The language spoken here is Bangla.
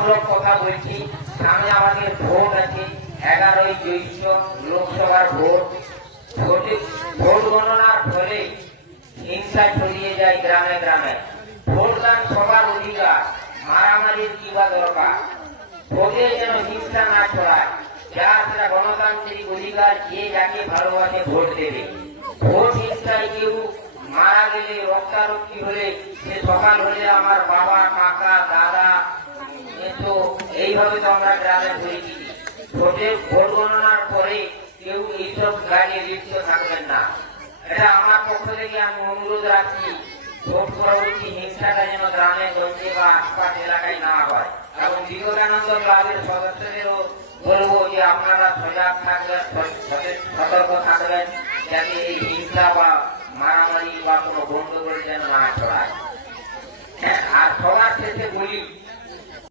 শিক্ষামূলক কথা বলছি। সামনে আমাদের ভোট আছে, 11ই জ্যৈষ্ঠ লোকসভার ভোট। ভোট গণনার ফলে হিংসা ছড়িয়ে যায় গ্রামে গ্রামে। ভোটদান সবার অধিকার, মারামারির কি বা দরকার? ভোটে যেন হিংসা না ছড়ায়, যার সেটা গণতান্ত্রিক অধিকার, যে যাকে ভালোবাসে ভোট দেবে। ভোট হিংসায় কেউ মারা গেলে, রক্তারক্তি হলে, সে সকাল হলে আমার বাবা, কাকা, দাদা, তো এইভাবে তো আমরা গ্রামে ধরেছি। ভোট গণনার পরে কেউ এইসব গাড়ি লিপ্ত থাকবেন না। এটা আমার পক্ষ থেকে আমি অনুরোধ রাখছি, ভোট পরবর্তী হিংসাটা যেন গ্রামে গঞ্জে বা আশপাশ এলাকায় না হয়।